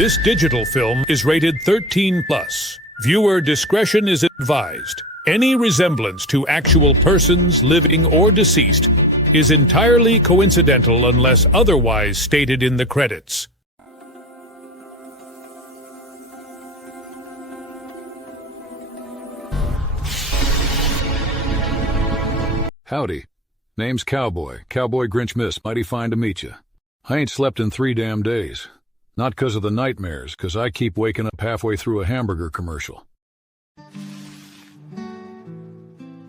This digital film is rated 13 plus. Viewer discretion is advised. Any resemblance to actual persons, living or deceased, is entirely coincidental unless otherwise stated in the credits. Howdy. Name's Cowboy. Cowboy Grinch Miss. Mighty fine to meet you. I ain't slept in 3 damn days. Not 'cause of the nightmares, 'cause I keep waking up halfway through a hamburger commercial.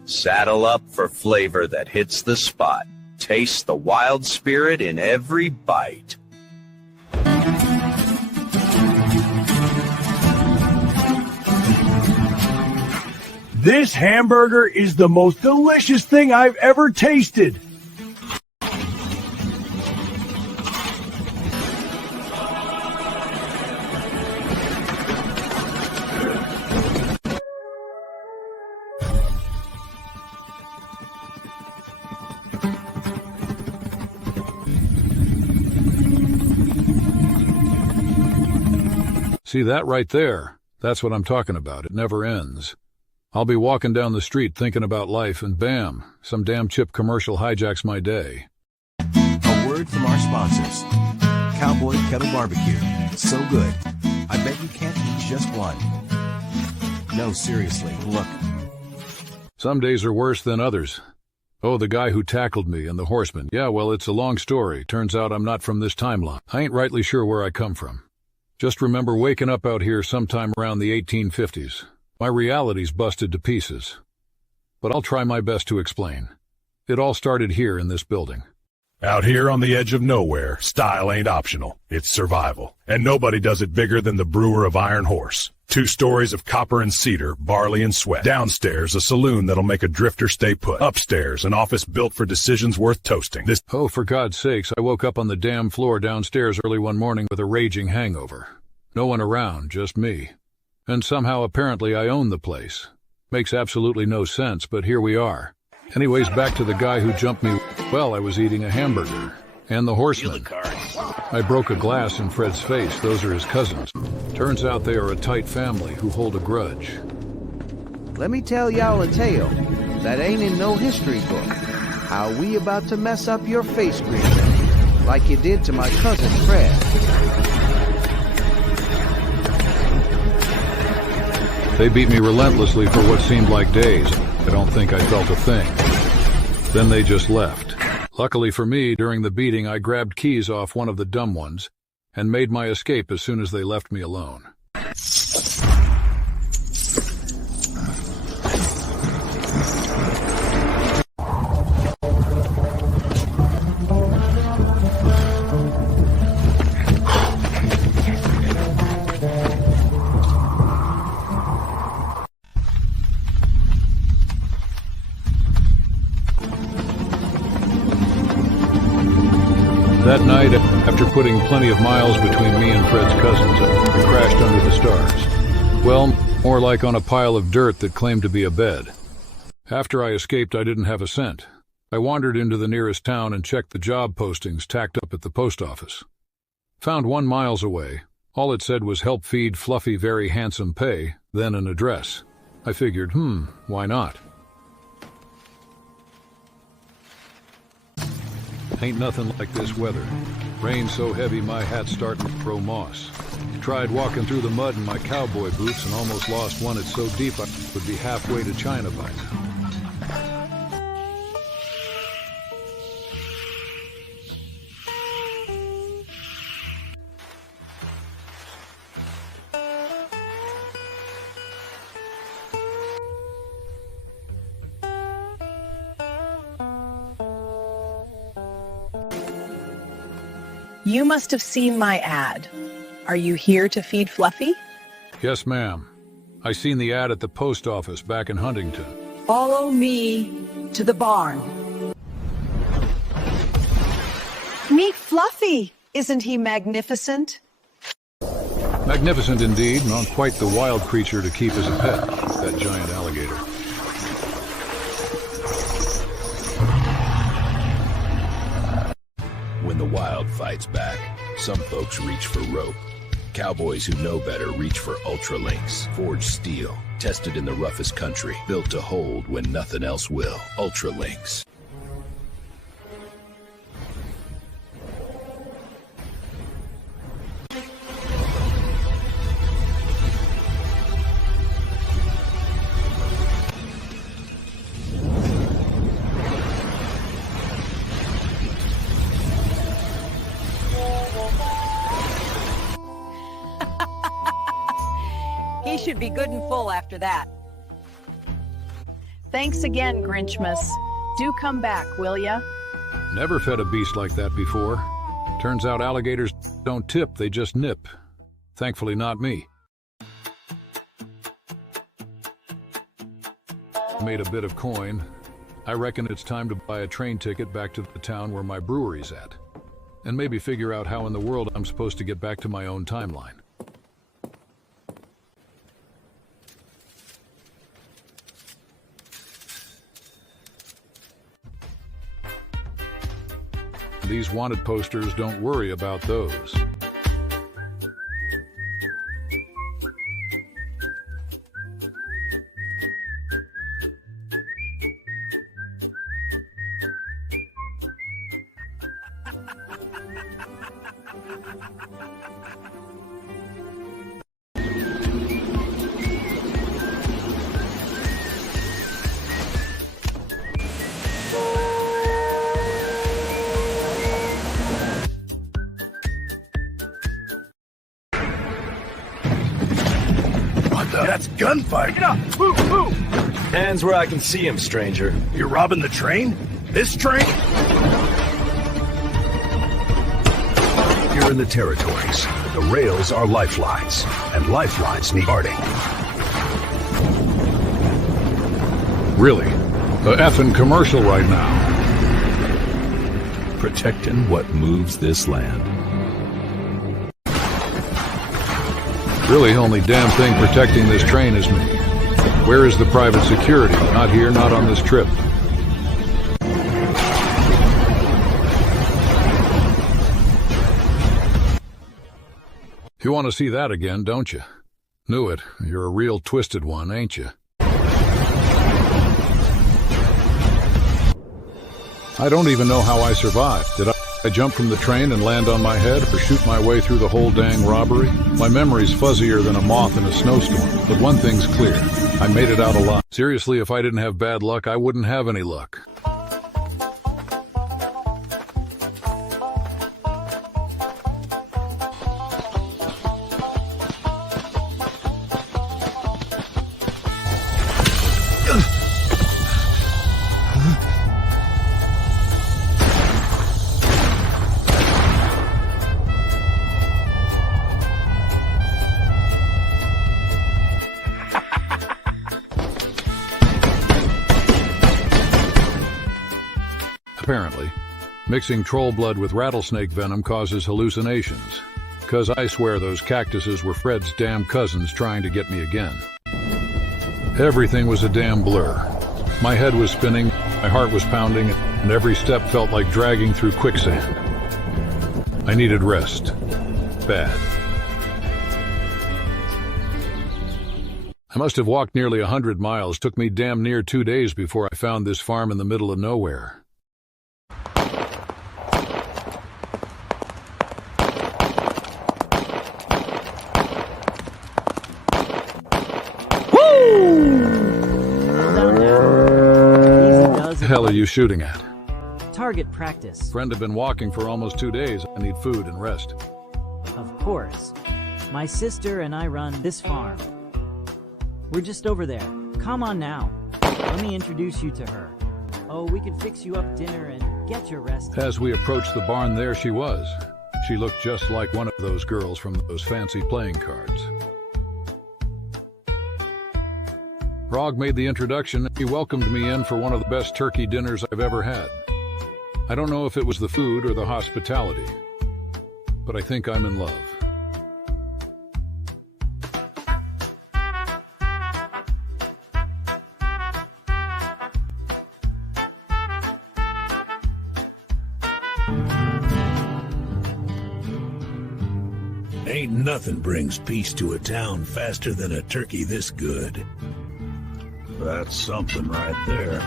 Saddle up for flavor that hits the spot. Taste the wild spirit in every bite. This hamburger is the most delicious thing I've ever tasted. See that right there? That's what I'm talking about. It never ends. I'll be walking down the street thinking about life and bam, some damn chip commercial hijacks my day. A word from our sponsors. Cowboy Kettle Barbecue. So good. I bet you can't eat just one. No, seriously, look. Some days are worse than others. Oh, the guy who tackled me and the horseman. Yeah, well, it's a long story. Turns out I'm not from this timeline. I ain't rightly sure where I come from. Just remember waking up out here sometime around the 1850s. My reality's busted to pieces. But I'll try my best to explain. It all started here in this building. Out here on the edge of nowhere, style ain't optional. It's survival. And nobody does it bigger than the brewer of Iron Horse. 2 stories of copper and cedar, barley and sweat. Downstairs, a saloon that'll make a drifter stay put. Upstairs, an office built for decisions worth toasting. Oh, for God's sakes, I woke up on the damn floor downstairs early one morning with a raging hangover. No one around, just me. And somehow apparently I own the place. Makes absolutely no sense, but here we are. Anyways, back to the guy who jumped me. Well, I was eating a hamburger. And the horseman. I broke a glass in Fred's face. Those are his cousins. Turns out they are a tight family who hold a grudge. Let me tell y'all a tale that ain't in no history book. How we about to mess up your face cream, like you did to my cousin Fred. They beat me relentlessly for what seemed like days. I don't think I felt a thing. Then they just left. Luckily for me, during the beating, I grabbed keys off one of the dumb ones and made my escape as soon as they left me alone. That night, after putting plenty of miles between me and Fred's cousins, we crashed under the stars. Well, more like on a pile of dirt that claimed to be a bed. After I escaped, I didn't have a cent. I wandered into the nearest town and checked the job postings tacked up at the post office. Found one miles away. All it said was help feed Fluffy very handsome pay, then an address. I figured, why not? Ain't nothing like this weather. Rain so heavy my hat's starting to throw moss. Tried walking through the mud in my cowboy boots and almost lost one. It's so deep I would be halfway to China by now. You must have seen my ad. Are you here to feed Fluffy? Yes, ma'am. I seen the ad at the post office back in Huntington. Follow me to the barn. Meet Fluffy. Isn't he magnificent? Magnificent indeed, not quite the wild creature to keep as a pet, that giant alligator. When the wild fights back, some folks reach for rope. Cowboys who know better reach for Ultra Links. Forged steel, tested in the roughest country, built to hold when nothing else will. Ultra Links. He should be good and full after that. Thanks again, Grinchmas. Do come back, will ya? Never fed a beast like that before. Turns out alligators don't tip, they just nip. Thankfully not me. Made a bit of coin. I reckon it's time to buy a train ticket back to the town where my brewery's at. And maybe figure out how in the world I'm supposed to get back to my own timeline. These wanted posters, don't worry about those. That's gunfight. Get up! Move, move! Hands where I can see him, stranger. You're robbing the train? This train? You're in the territories. The rails are lifelines, and lifelines need guarding. Really? A effing commercial right now. Protecting what moves this land. Really, only damn thing protecting this train is me. Where is the private security? Not here, not on this trip. You want to see that again, don't you? Knew it. You're a real twisted one, ain't you? I don't even know how I survived. Did I jump from the train and land on my head, or shoot my way through the whole dang robbery? My memory's fuzzier than a moth in a snowstorm, but one thing's clear. I made it out alive. Seriously, if I didn't have bad luck, I wouldn't have any luck. Apparently, mixing troll blood with rattlesnake venom causes hallucinations. 'Cause I swear those cactuses were Fred's damn cousins trying to get me again. Everything was a damn blur. My head was spinning, my heart was pounding, and every step felt like dragging through quicksand. I needed rest. Bad. I must have walked nearly 100 miles. Took me damn near 2 days before I found this farm in the middle of nowhere. What the hell are you shooting at? Target practice. Friend, have been walking for almost 2 days. I need food and rest. Of course. My sister and I run this farm. We're just over there. Come on now. Let me introduce you to her. Oh, we can fix you up dinner and get your rest. As we approached the barn, there she was. She looked just like one of those girls from those fancy playing cards. Rog made the introduction. He welcomed me in for one of the best turkey dinners I've ever had. I don't know if it was the food or the hospitality, but I think I'm in love. Ain't nothing brings peace to a town faster than a turkey this good. That's something right there.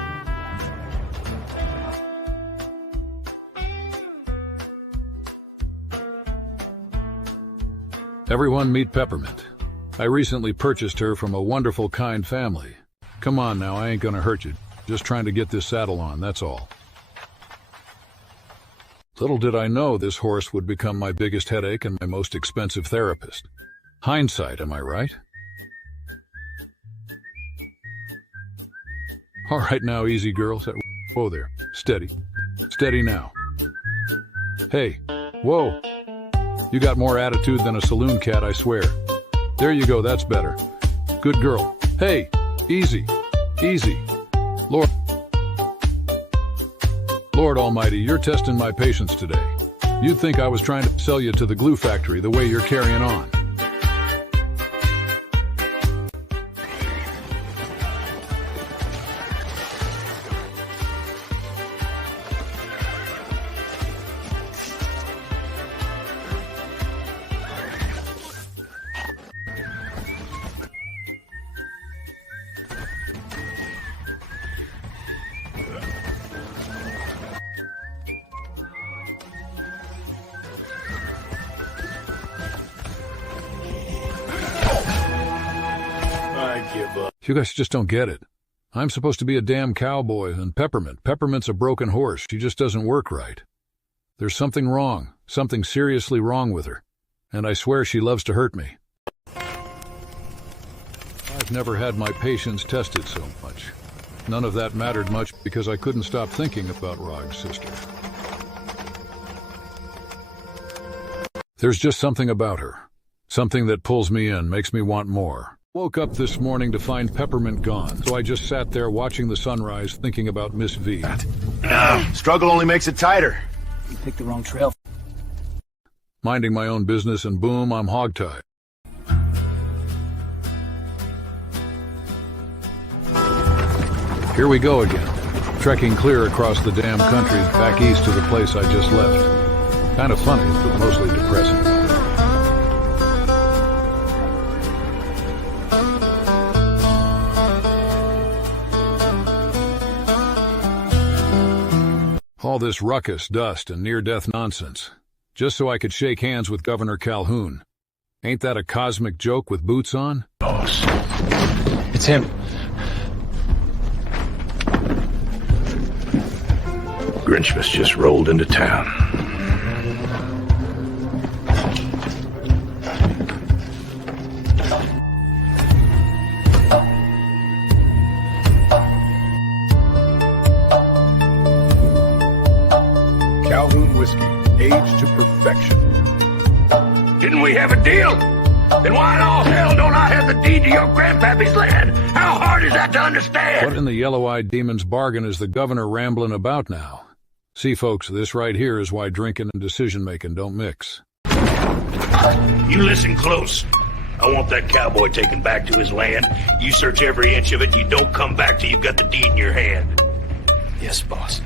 Everyone meet Peppermint. I recently purchased her from a wonderful, kind family. Come on now, I ain't gonna hurt you. Just trying to get this saddle on, that's all. Little did I know this horse would become my biggest headache and my most expensive therapist. Hindsight, am I right? All right now, easy girl. Whoa there. Steady. Steady now. Hey, whoa. You got more attitude than a saloon cat, I swear. There you go, that's better. Good girl. Hey, easy. Easy. Lord Almighty, you're testing my patience today. You'd think I was trying to sell you to the glue factory the way you're carrying on. You guys just don't get it. I'm supposed to be a damn cowboy, and Peppermint's a broken horse. She just doesn't work right. There's something wrong, something seriously wrong with her, and I swear she loves to hurt me. I've never had my patience tested so much. None of that mattered much because I couldn't stop thinking about Rog's sister. There's just something about her. Something that pulls me in, makes me want more. Woke up this morning to find Peppermint gone, so I just sat there watching the sunrise thinking about Miss V. Struggle only makes it tighter. You picked the wrong trail. Minding my own business and boom, I'm hogtied. Here we go again, trekking clear across the damn country back east to the place I just left. Kind of funny, but mostly depressing. All this ruckus, dust, and near-death nonsense, just so I could shake hands with Governor Calhoun. Ain't that a cosmic joke with boots on? Boss. It's him. Grinch just rolled into town. Calhoun whiskey, aged to perfection. Didn't we have a deal? Then why in all hell don't I have the deed to your grandpappy's land? How hard is that to understand? What in the yellow-eyed demon's bargain is the governor rambling about now? See, folks, this right here is why drinking and decision-making don't mix. You listen close. I want that cowboy taken back to his land. You search every inch of it. You don't come back till you've got the deed in your hand. Yes, boss.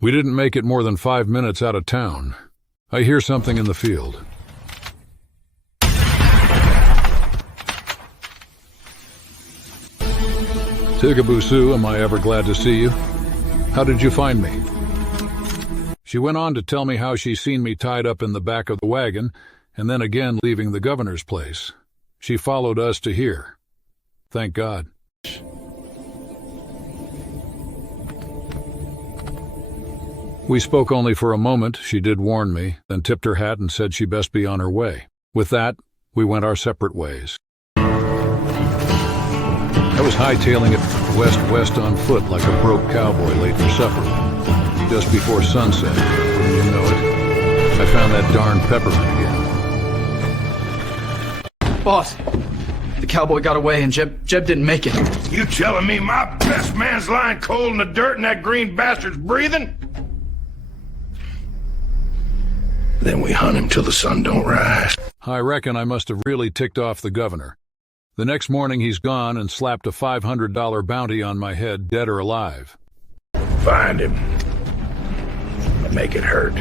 We didn't make it more than 5 minutes out of town. I hear something in the field. Tigaboo, am I ever glad to see you? How did you find me? She went on to tell me how she seen me tied up in the back of the wagon, and then again leaving the governor's place. She followed us to here. Thank God. We spoke only for a moment. She did warn me, then tipped her hat and said she best be on her way. With that, we went our separate ways. I was hightailing it west on foot like a broke cowboy late for supper. Just before sunset, wouldn't you know it, I found that darn Peppermint again. Boss, the cowboy got away and Jeb didn't make it. You telling me my best man's lying cold in the dirt and that green bastard's breathing? Then we hunt him till the sun don't rise. I reckon I must have really ticked off the governor. The next morning he's gone and slapped a $500 bounty on my head, dead or alive. Find him. Make it hurt.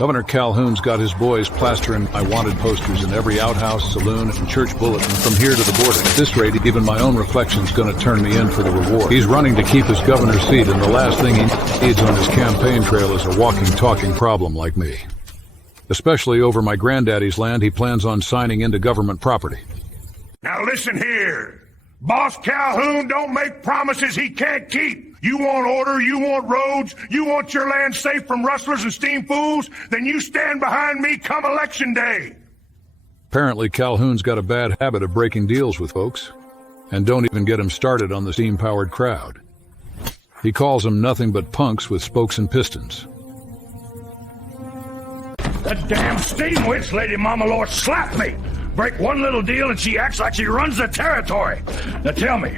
Governor Calhoun's got his boys plastering my wanted posters in every outhouse, saloon, and church bulletin from here to the border. At this rate, even my own reflection's gonna turn me in for the reward. He's running to keep his governor's seat, and the last thing he needs on his campaign trail is a walking, talking problem like me. Especially over my granddaddy's land, he plans on signing into government property. Now listen here. Boss Calhoun don't make promises he can't keep. You want order, you want roads, you want your land safe from rustlers and steam fools, then you stand behind me come election day. Apparently Calhoun's got a bad habit of breaking deals with folks. And don't even get him started on the steam-powered crowd. He calls them nothing but punks with spokes and pistons. That damn steam witch lady Mama Lord slapped me. Break one little deal and she acts like she runs the territory. Now tell me,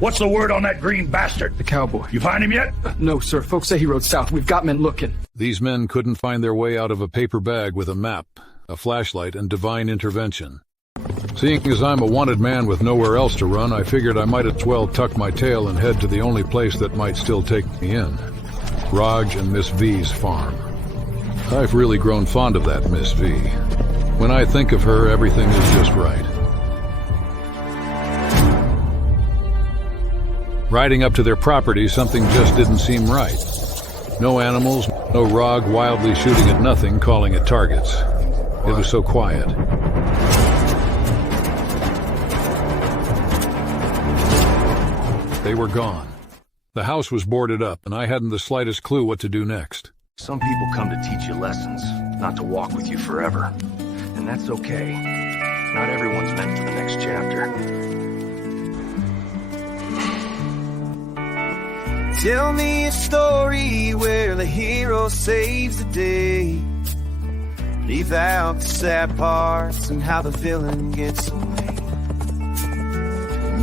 what's the word on that green bastard? The cowboy. You find him yet? No, sir. Folks say he rode south. We've got men looking. These men couldn't find their way out of a paper bag with a map, a flashlight, and divine intervention. Seeing as I'm a wanted man with nowhere else to run, I figured I might as well tuck my tail and head to the only place that might still take me in. Raj and Miss V's farm. I've really grown fond of that Miss V. When I think of her, everything is just right. Riding up to their property, something just didn't seem right. No animals, no Rog wildly shooting at nothing, calling it targets. It was so quiet. They were gone. The house was boarded up, and I hadn't the slightest clue what to do next. Some people come to teach you lessons, not to walk with you forever. And that's okay. Not everyone's meant for the next chapter. Tell me a story where the hero saves the day. Leave out the sad parts and how the villain gets away.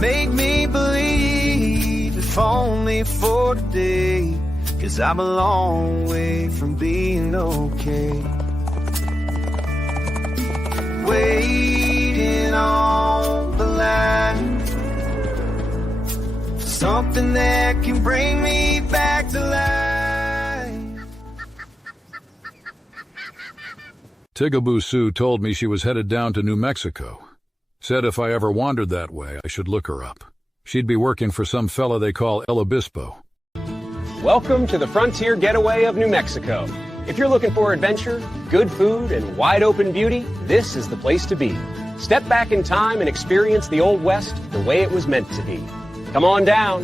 Make me believe, if only for today, 'cause I'm a long way from being okay. Waiting on the line, something that can bring me back to life. Tigaboo Sue told me she was headed down to New Mexico. Said if I ever wandered that way, I should look her up. She'd be working for some fella they call El Obispo. Welcome to the Frontier Getaway of New Mexico. If you're looking for adventure, good food, and wide-open beauty, this is the place to be. Step back in time and experience the Old West the way it was meant to be. Come on down.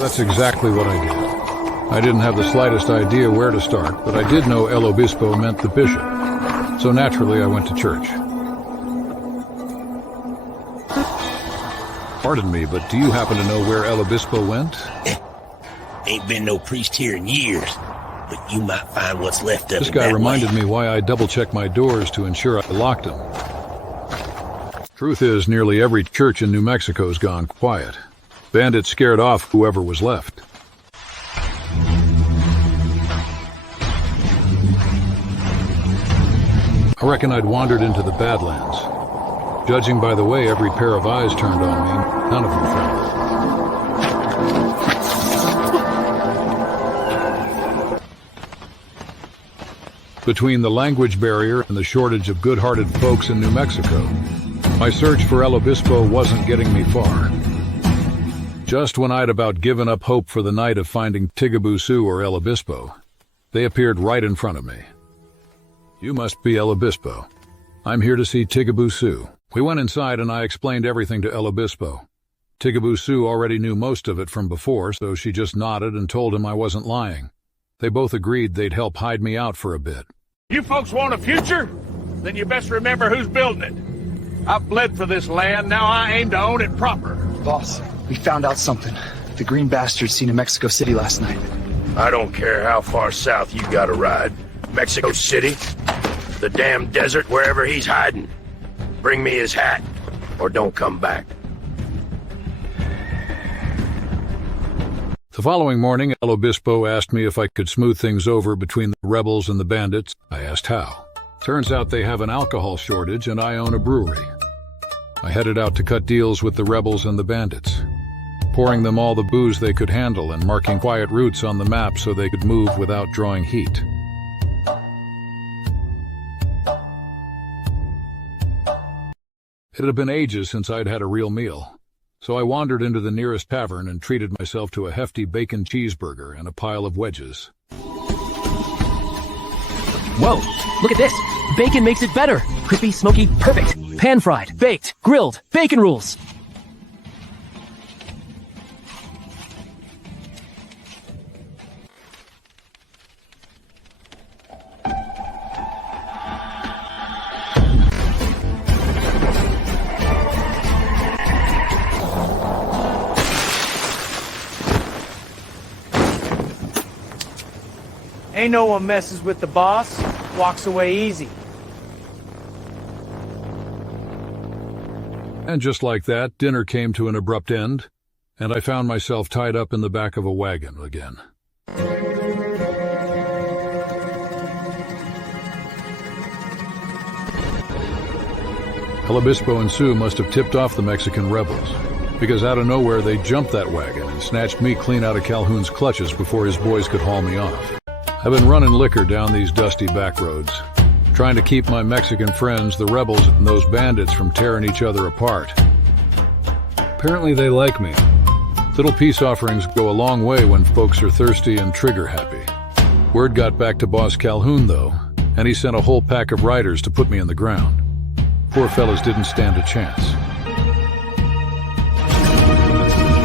That's exactly what I did. I didn't have the slightest idea where to start, but I did know El Obispo meant the bishop. So naturally, I went to church. Pardon me, but do you happen to know where El Obispo went? Ain't been no priest here in years, but you might find what's left of This him guy that reminded way. me why I double-checked my doors to ensure I locked them. Truth is, nearly every church in New Mexico's gone quiet. Bandits scared off whoever was left. I reckon I'd wandered into the Badlands. Judging by the way every pair of eyes turned on me, none of them friendly. Between the language barrier and the shortage of good-hearted folks in New Mexico, my search for El Obispo wasn't getting me far. Just when I'd about given up hope for the night of finding Tigaboo Sue or El Obispo, they appeared right in front of me. You must be El Obispo. I'm here to see Tigaboo Sue. We went inside and I explained everything to El Obispo. Tigaboo Sue already knew most of it from before, so she just nodded and told him I wasn't lying. They both agreed they'd help hide me out for a bit. You folks want a future? Then you best remember who's building it. I've bled for this land, now I aim to own it proper. Boss, we found out something. The green bastard seen in Mexico City last night. I don't care how far south you gotta ride. Mexico City, the damn desert, wherever he's hiding. Bring me his hat, or don't come back. The following morning, El Obispo asked me if I could smooth things over between the rebels and the bandits. I asked how. Turns out they have an alcohol shortage and I own a brewery. I headed out to cut deals with the rebels and the bandits. pouring them all the booze they could handle and marking quiet routes on the map so they could move without drawing heat. It had been ages since I'd had a real meal, so I wandered into the nearest tavern and treated myself to a hefty bacon cheeseburger and a pile of wedges. Whoa, look at this. Bacon makes it better. Crispy, smoky, perfect. Pan-fried, baked, grilled, bacon rules. Ain't no one messes with the boss, walks away easy. And just like that, dinner came to an abrupt end, and I found myself tied up in the back of a wagon again. El Obispo and Sue must have tipped off the Mexican rebels, because out of nowhere they jumped that wagon and snatched me clean out of Calhoun's clutches before his boys could haul me off. I've been running liquor down these dusty back roads, trying to keep my Mexican friends, the rebels, and those bandits from tearing each other apart. Apparently they like me. Little peace offerings go a long way when folks are thirsty and trigger-happy. Word got back to Boss Calhoun, though, and he sent a whole pack of riders to put me in the ground. Poor fellas didn't stand a chance.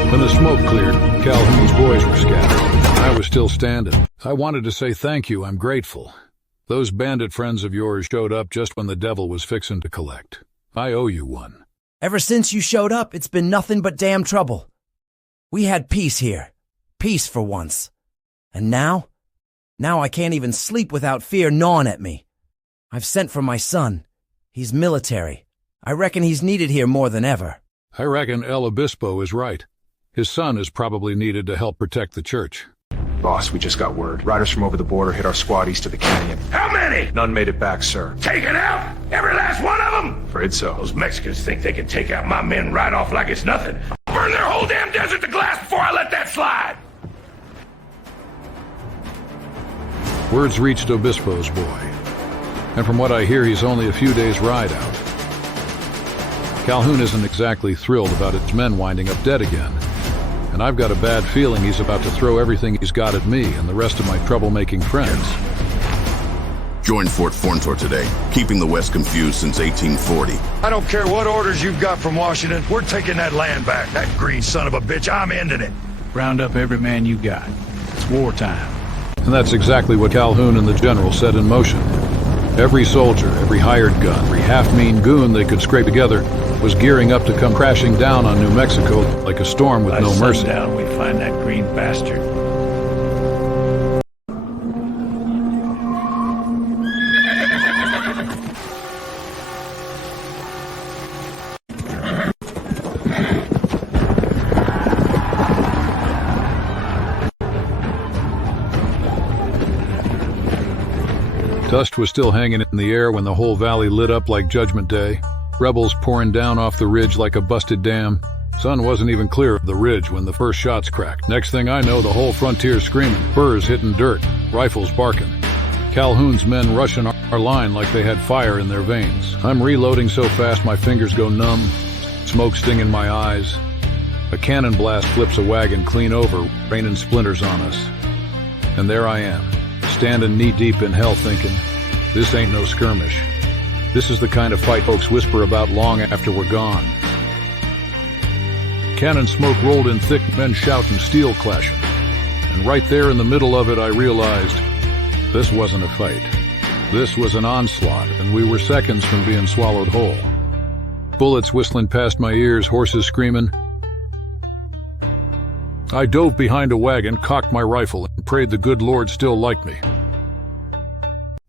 When the smoke cleared, Calhoun's boys were scattered. I was still standing. I wanted to say thank you, I'm grateful. Those bandit friends of yours showed up just when the devil was fixing to collect. I owe you one. Ever since you showed up, it's been nothing but damn trouble. We had peace here. Peace for once. And now? Now I can't even sleep without fear gnawing at me. I've sent for my son. He's military. I reckon he's needed here more than ever. I reckon El Obispo is right. His son is probably needed to help protect the church. Boss, we just got word. Riders from over the border hit our squad east of the canyon. How many? None made it back, sir. Taken out? Every last one of them? Afraid so. Those Mexicans think they can take out my men right off like it's nothing. I'll burn their whole damn desert to glass before I let that slide. Words reached Obispo's boy, and from what I hear, he's only a few days' ride out. Calhoun isn't exactly thrilled about his men winding up dead again, and I've got a bad feeling he's about to throw everything he's got at me and the rest of my troublemaking friends. Joined Fort Forntor today, keeping the West confused since 1840. I don't care what orders you've got from Washington. We're taking that land back. That green son of a bitch, I'm ending it. Round up every man you got. It's wartime. And that's exactly what Calhoun and the general set in motion. Every soldier, every hired gun, every half-mean goon they could scrape together was gearing up to come crashing down on New Mexico like a storm with no mercy. By sundown, we find that green bastard. Dust was still hanging in the air when the whole valley lit up like Judgment Day. Rebels pouring down off the ridge like a busted dam. Sun wasn't even clear of the ridge when the first shots cracked. Next thing I know, the whole frontier's screaming, burrs hitting dirt, rifles barking. Calhoun's men rushing our line like they had fire in their veins. I'm reloading so fast my fingers go numb, smoke stinging my eyes. A cannon blast flips a wagon clean over, raining splinters on us. And there I am, standing knee-deep in hell thinking, this ain't no skirmish. This is the kind of fight folks whisper about long after we're gone. Cannon smoke rolled in thick, men shouting, steel clashing. And right there in the middle of it I realized this wasn't a fight. This was an onslaught, and we were seconds from being swallowed whole. Bullets whistling past my ears, horses screaming. I dove behind a wagon, cocked my rifle, and prayed the good Lord still liked me.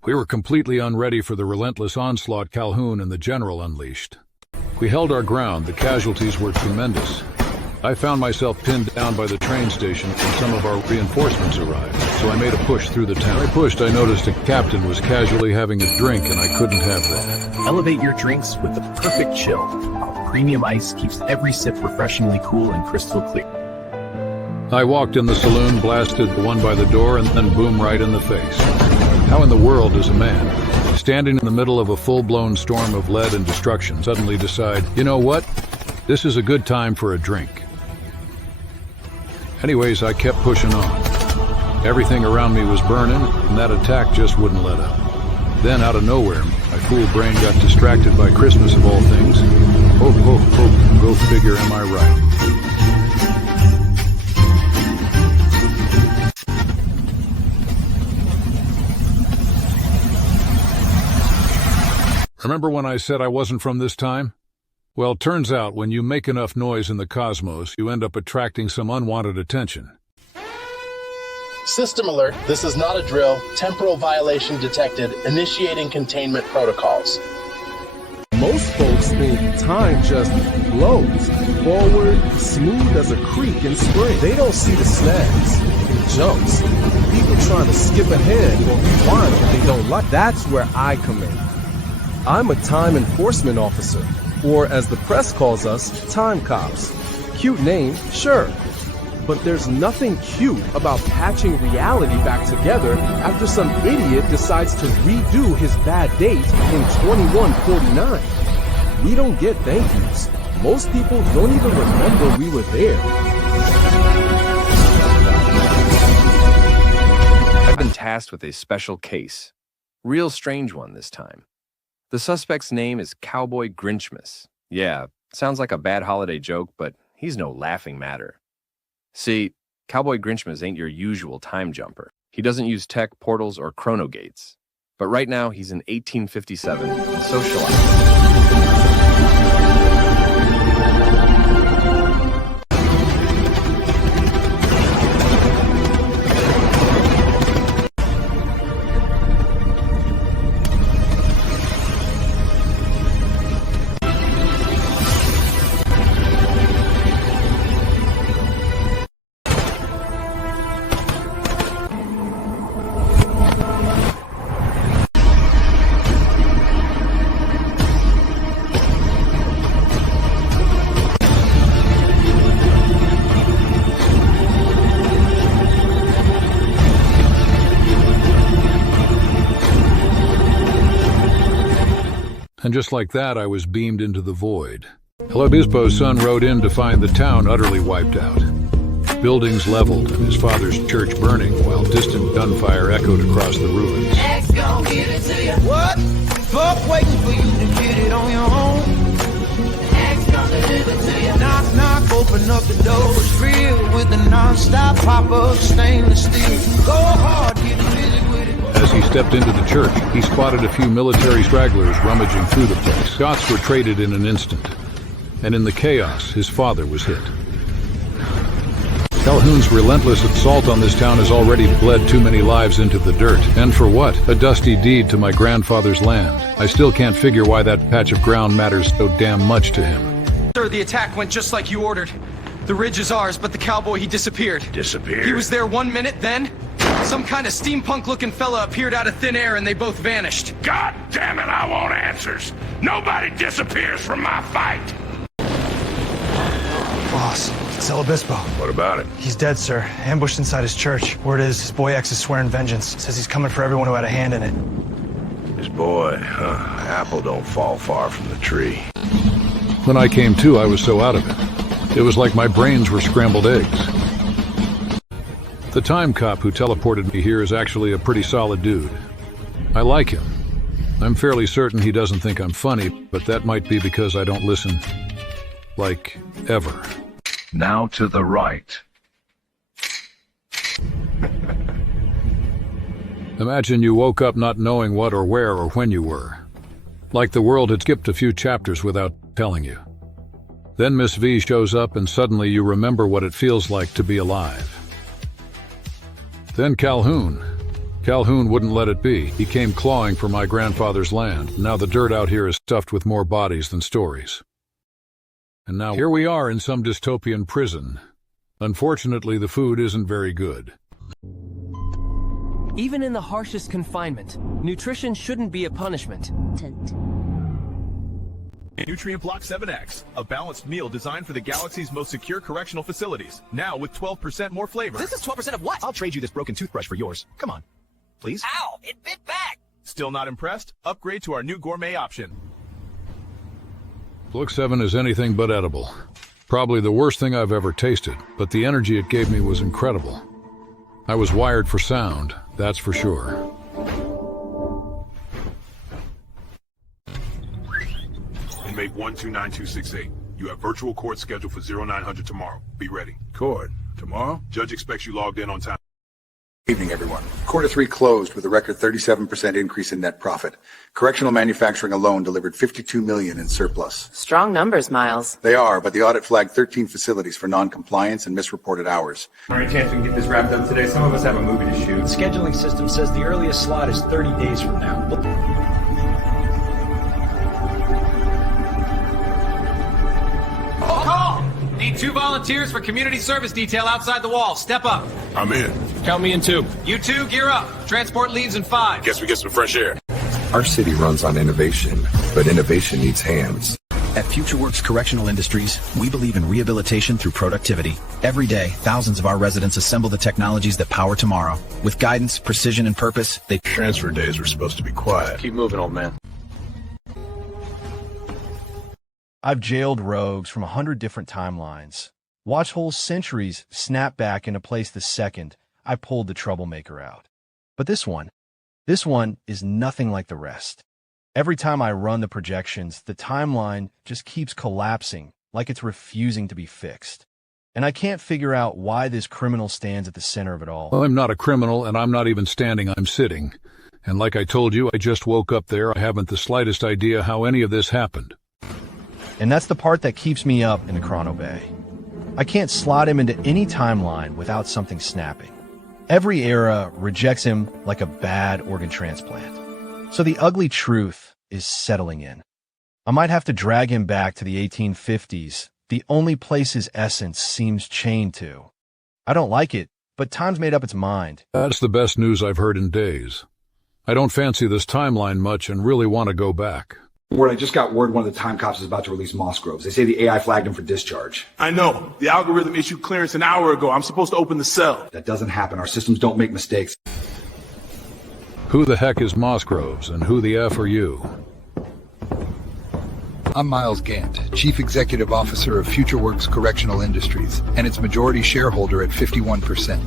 We were completely unready for the relentless onslaught Calhoun and the general unleashed. We held our ground, the casualties were tremendous. I found myself pinned down by the train station when some of our reinforcements arrived, so I made a push through the town. As I pushed, I noticed a captain was casually having a drink, and I couldn't have that. Elevate your drinks with the perfect chill. Our premium ice keeps every sip refreshingly cool and crystal clear. I walked in the saloon, blasted the one by the door, and then boom right in the face. How in the world does a man, standing in the middle of a full-blown storm of lead and destruction, suddenly decide, you know what? This is a good time for a drink. Anyways, I kept pushing on. Everything around me was burning, and that attack just wouldn't let up. Then, out of nowhere, my fool brain got distracted by Christmas of all things. Hope, hope, hope, go figure, am I right? Remember when I said I wasn't from this time? Well, turns out when you make enough noise in the cosmos, you end up attracting some unwanted attention. System alert, this is not a drill. Temporal violation detected. Initiating containment protocols. Most folks think time just flows forward, smooth as a creek in spring. They don't see the snags and jumps. People trying to skip ahead or rewind what they don't like. That's where I come in. I'm a time enforcement officer, or as the press calls us, time cops. Cute name, sure. But there's nothing cute about patching reality back together after some idiot decides to redo his bad date in 2149. We don't get thank yous. Most people don't even remember we were there. I've been tasked with a special case. Real strange one this time. The suspect's name is Cowboy Grinchmas. Yeah, sounds like a bad holiday joke, but he's no laughing matter. See, Cowboy Grinchmas ain't your usual time jumper. He doesn't use tech, portals, or chronogates. But right now, he's in 1857 and socializing. And just like that, I was beamed into the void. El Obispo's son rode in to find the town utterly wiped out. Buildings leveled and his father's church burning while distant gunfire echoed across the ruins. X gon' give it to you. What? Fuck waiting for you to get it on your own. X gon' deliver to you. Knock, knock, open up the door. It's real with the non-stop pop-up stainless steel. Go hard, get busy with it. As he stepped into the church, he spotted a few military stragglers rummaging through the place. Shots were traded in an instant, and in the chaos, his father was hit. Calhoun's relentless assault on this town has already bled too many lives into the dirt. And for what? A dusty deed to my grandfather's land. I still can't figure why that patch of ground matters so damn much to him. Sir, the attack went just like you ordered. The ridge is ours, but the cowboy, he disappeared. Disappeared? He was there 1 minute, then some kind of steampunk-looking fella appeared out of thin air and they both vanished. God damn it, I want answers! Nobody disappears from my fight! Boss, it's El Obispo. What about it? He's dead, sir. Ambushed inside his church. Word is, his boy X is swearing vengeance. Says he's coming for everyone who had a hand in it. His boy, huh? Apple don't fall far from the tree. When I came to, I was so out of it. It was like my brains were scrambled eggs. The time cop who teleported me here is actually a pretty solid dude. I like him. I'm fairly certain he doesn't think I'm funny, but that might be because I don't listen, like, ever. Now to the right. Imagine you woke up not knowing what or where or when you were. Like the world had skipped a few chapters without telling you. Then Miss V shows up and suddenly you remember what it feels like to be alive. Then Calhoun wouldn't let it be. He came clawing for my grandfather's land. Now the dirt out here is stuffed with more bodies than stories. And now here we are in some dystopian prison. Unfortunately, the food isn't very good. Even in the harshest confinement, nutrition shouldn't be a punishment. Nutrient Block 7X, a balanced meal designed for the galaxy's most secure correctional facilities. Now with 12% more flavor. This is 12% of what? I'll trade you this broken toothbrush for yours. Come on. Please? Ow! It bit back! Still not impressed? Upgrade to our new gourmet option. Look 7 is anything but edible. Probably the worst thing I've ever tasted, but the energy it gave me was incredible. I was wired for sound, that's for sure. Inmate 129268. You have virtual court scheduled for 0900 tomorrow. Be ready. Court? Tomorrow? Judge expects you logged in on time. Evening, everyone. Quarter 3 closed with a record 37% increase in net profit. Correctional manufacturing alone delivered $52 million in surplus. Strong numbers, Miles. They are, but the audit flagged 13 facilities for non-compliance and misreported hours. Any chance we can get this wrapped up today? Some of us have a movie to shoot. Scheduling system says the earliest slot is 30 days from now. Call! Need 2 volunteers for community service detail outside the wall. Step up. I'm in. Count me in 2. You 2, gear up. Transport leaves in 5. Guess we get some fresh air. Our city runs on innovation, but innovation needs hands. At FutureWorks Correctional Industries, we believe in rehabilitation through productivity. Every day, thousands of our residents assemble the technologies that power tomorrow. With guidance, precision, and purpose, they... Transfer days were supposed to be quiet. Keep moving, old man. I've jailed rogues from 100 different timelines. Watched whole centuries snap back into place the second I pulled the troublemaker out. But this one is nothing like the rest. Every time I run the projections, the timeline just keeps collapsing, like it's refusing to be fixed. And I can't figure out why this criminal stands at the center of it all. Well, I'm not a criminal, and I'm not even standing, I'm sitting. And like I told you, I just woke up there. I haven't the slightest idea how any of this happened. And that's the part that keeps me up in the Chrono Bay. I can't slot him into any timeline without something snapping. Every era rejects him like a bad organ transplant. So the ugly truth is settling in. I might have to drag him back to the 1850s, the only place his essence seems chained to. I don't like it, but time's made up its mind. That's the best news I've heard in days. I don't fancy this timeline much and really want to go back. Word, I just got word one of the time cops is about to release Mossgroves. They say the AI flagged him for discharge. I know. The algorithm issued clearance an hour ago. I'm supposed to open the cell. That doesn't happen. Our systems don't make mistakes. Who the heck is Mossgroves, and who the F are you? I'm Miles Gant, Chief Executive Officer of FutureWorks Correctional Industries, and its majority shareholder at 51%.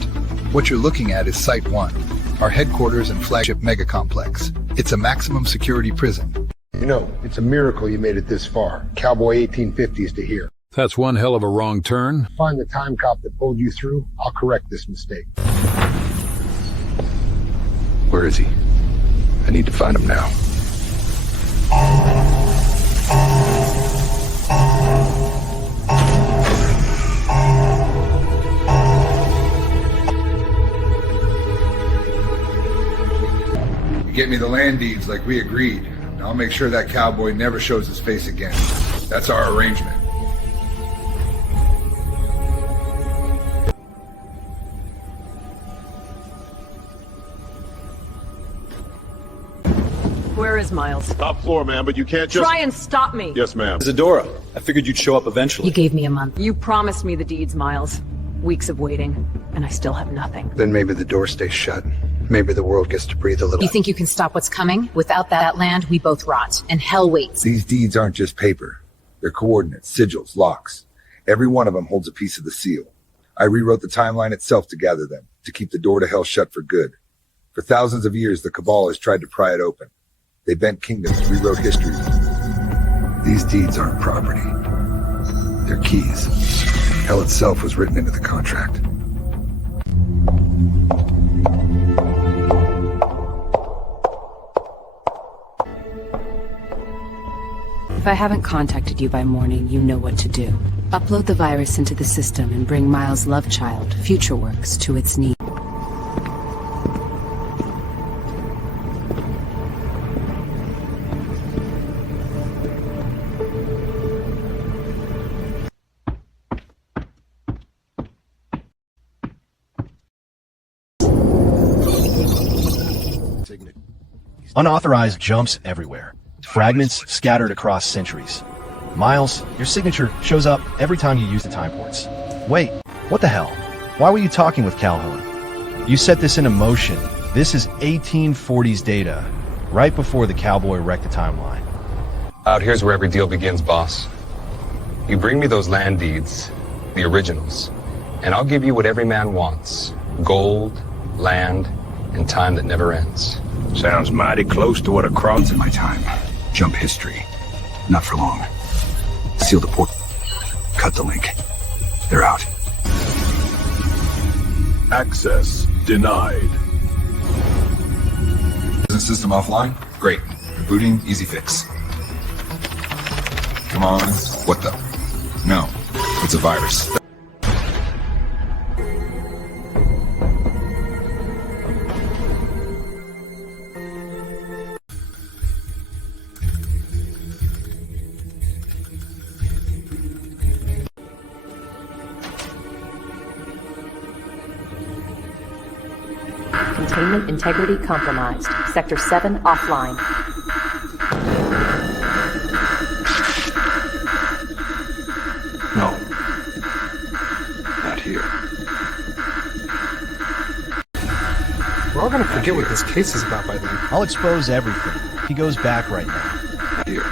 What you're looking at is Site 1, our headquarters and flagship mega complex. It's a maximum security prison. You know, it's a miracle you made it this far. Cowboy 1850s to here. That's one hell of a wrong turn. Find the time cop that pulled you through. I'll correct this mistake. Where is he? I need to find him now. You get me the land deeds like we agreed. I'll make sure that cowboy never shows his face again. That's our arrangement. Where is Miles? Top floor, ma'am, but you can't just... Try and stop me. Yes, ma'am. Zadora, I figured you'd show up eventually. You gave me a month. You promised me the deeds, Miles. Weeks of waiting, and I still have nothing. Then maybe the door stays shut. Maybe the world gets to breathe a little. You think you can stop what's coming? Without that land, we both rot, and hell waits. These deeds aren't just paper. They're coordinates, sigils, locks. Every one of them holds a piece of the seal. I rewrote the timeline itself to gather them, to keep the door to hell shut for good. For thousands of years, the Cabal has tried to pry it open. They bent kingdoms, rewrote history. These deeds aren't property. They're keys. Hell itself was written into the contract. If I haven't contacted you by morning, you know what to do. Upload the virus into the system and bring Miles' love child, FutureWorks, to its knees. Unauthorized jumps everywhere. Fragments scattered across centuries. Miles, your signature shows up every time you use the time ports. Wait, what the hell? Why were you talking with Calhoun? You set this into motion. This is 1840s data, right before the cowboy wrecked the timeline. Out here's where every deal begins, boss. You bring me those land deeds, the originals, and I'll give you what every man wants. Gold, land, and time that never ends. Sounds mighty close to what a cross in my time. Jump history. Not for long. Seal the port. Cut the link. They're out. Access denied. Business system offline? Great. Rebooting, easy fix. Come on. What the? No. It's a virus. Containment integrity compromised. Sector 7 offline. No. Not here. We're all gonna forget what this case is about by then. I'll expose everything. He goes back right now. Here.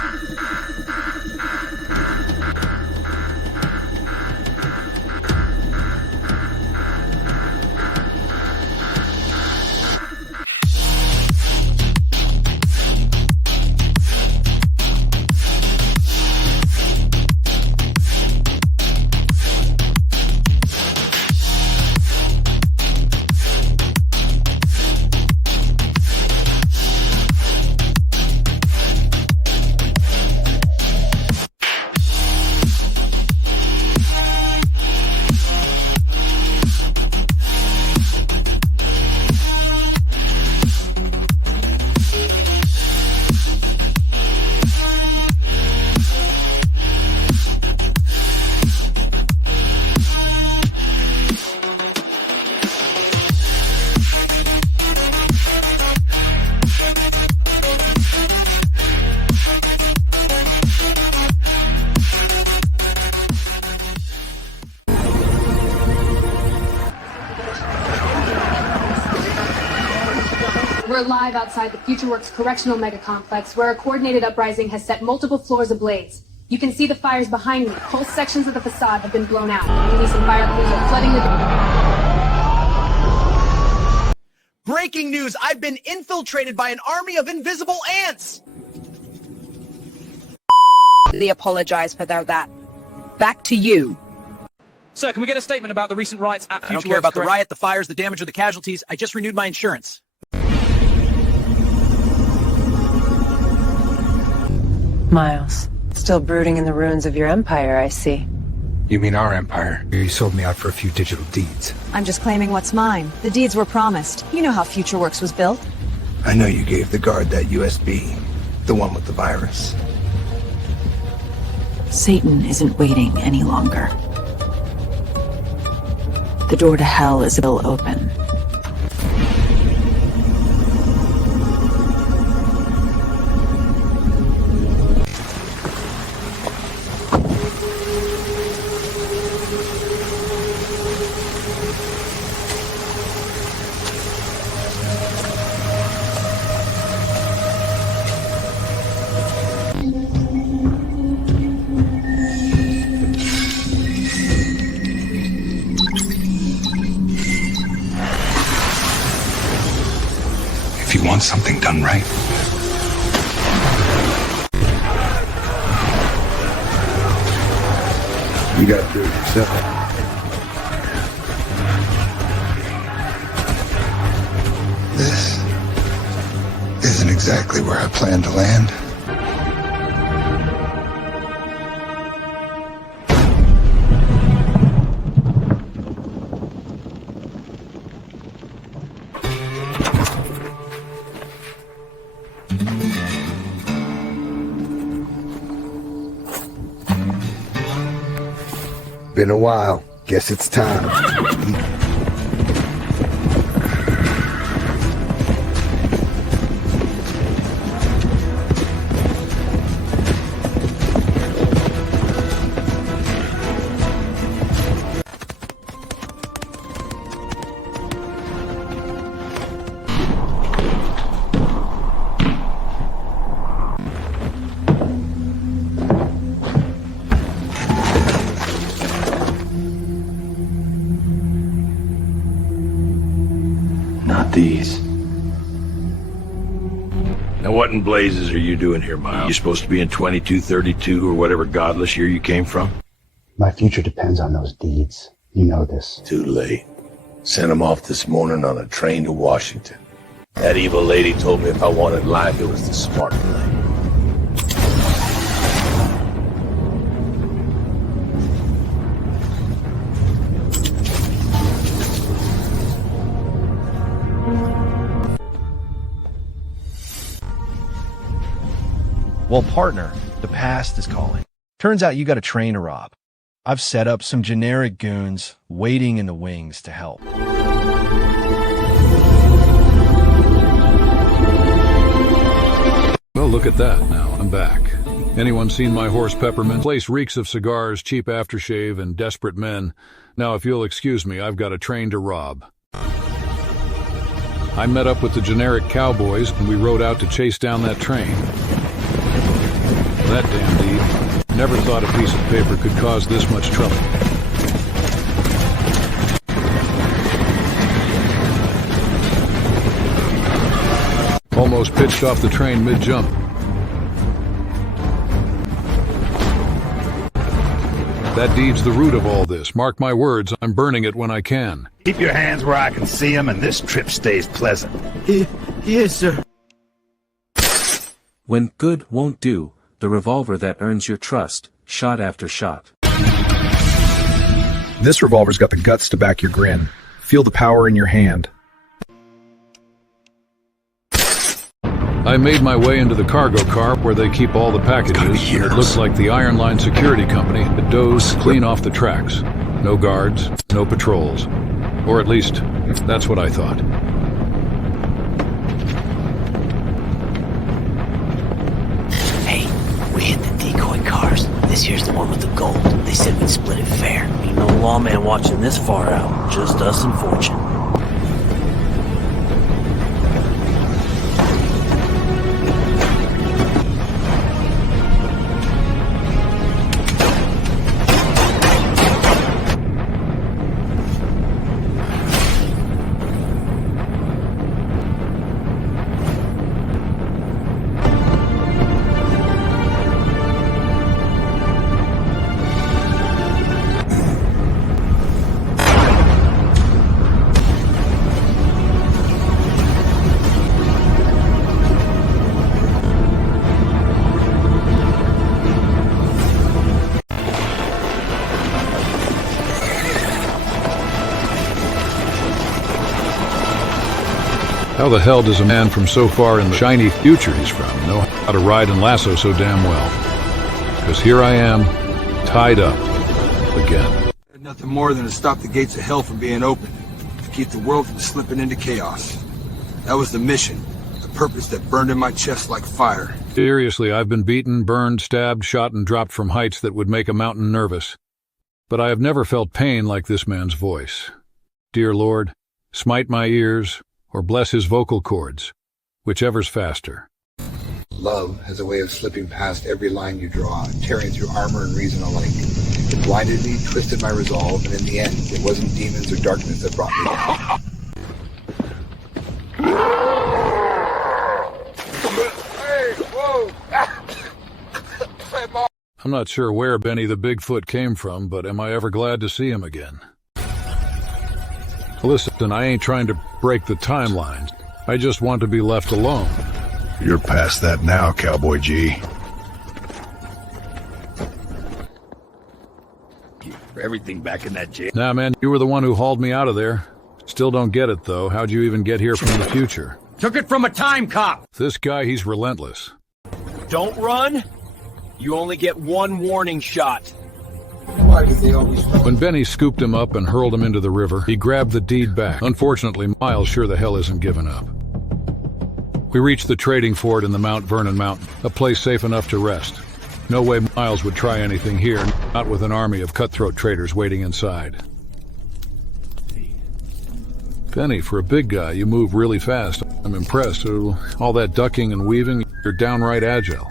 We're live outside the FutureWorks Correctional Mega Complex, where a coordinated uprising has set multiple floors ablaze. You can see the fires behind me. Whole sections of the facade have been blown out. Police and fire crews are flooding the... Breaking news! I've been infiltrated by an army of invisible ants! They apologize for that. Back to you. Sir, can we get a statement about the recent riots at FutureWorks? I don't care about the riot, the fires, the damage, or the casualties. I just renewed my insurance. Miles, still brooding in the ruins of your empire, I see. You mean our empire? You sold me out for a few digital deeds. I'm just claiming what's mine. The deeds were promised. You know how FutureWorks was built. I know you gave the guard that USB. The one with the virus. Satan isn't waiting any longer. The door to hell is still open. If you want something done right, you gotta do it yourself. This isn't exactly where I planned to land. Been a while. Guess it's time. Not these. Now what in blazes are you doing here, Miles? You supposed to be in 2232 or whatever godless year you came from? My future depends on those deeds. You know this. Too late. Sent him off this morning on a train to Washington. That evil lady told me if I wanted life, it was the smart play. Well, partner, the past is calling. Turns out you got a train to rob. I've set up some generic goons waiting in the wings to help. Well, look at that. Now I'm back. Anyone seen my horse Peppermint? Place reeks of cigars, cheap aftershave, and desperate men. Now, if you'll excuse me, I've got a train to rob. I met up with the generic cowboys, and we rode out to chase down that train. That damn deed. Never thought a piece of paper could cause this much trouble. Almost pitched off the train mid-jump. That deed's the root of all this. Mark my words, I'm burning it when I can. Keep your hands where I can see them, and this trip stays pleasant. Yes, sir. When good won't do, the revolver that earns your trust, shot after shot. This revolver's got the guts to back your grin. Feel the power in your hand. I made my way into the cargo car where they keep all the packages. It looks like the Iron Line Security Company had dozed clean off the tracks. No guards, no patrols. Or at least, that's what I thought. Hey, we hit the decoy cars. This here's the one with the gold. They said we'd split it fair. Ain't no lawman watching this far out. Just us and fortune. How the hell does a man from so far in the shiny future he's from know how to ride and lasso so damn well? Because here I am, tied up, again. Nothing more than to stop the gates of hell from being opened, to keep the world from slipping into chaos. That was the mission, the purpose that burned in my chest like fire. Seriously, I've been beaten, burned, stabbed, shot, and dropped from heights that would make a mountain nervous. But I have never felt pain like this man's voice. Dear Lord, smite my ears, or bless his vocal cords, whichever's faster. Love has a way of slipping past every line you draw, tearing through armor and reason alike. It blinded me, twisted my resolve, and in the end, it wasn't demons or darkness that brought me down. Hey, whoa! I'm not sure where Benny the Bigfoot came from, but am I ever glad to see him again? Listen, I ain't trying to break the timelines. I just want to be left alone. You're past that now, Cowboy G. Everything back in that jail. Nah, man, you were the one who hauled me out of there. Still don't get it, though. How'd you even get here from the future? Took it from a time cop. This guy, he's relentless. Don't run. You only get one warning shot. Why do they always... When Benny scooped him up and hurled him into the river, he grabbed the deed back. Unfortunately, Miles sure the hell isn't giving up. We reached the trading fort in the Mount Vernon Mountain, a place safe enough to rest. No way Miles would try anything here, not with an army of cutthroat traders waiting inside. Benny, for a big guy, you move really fast. I'm impressed. All that ducking and weaving, you're downright agile.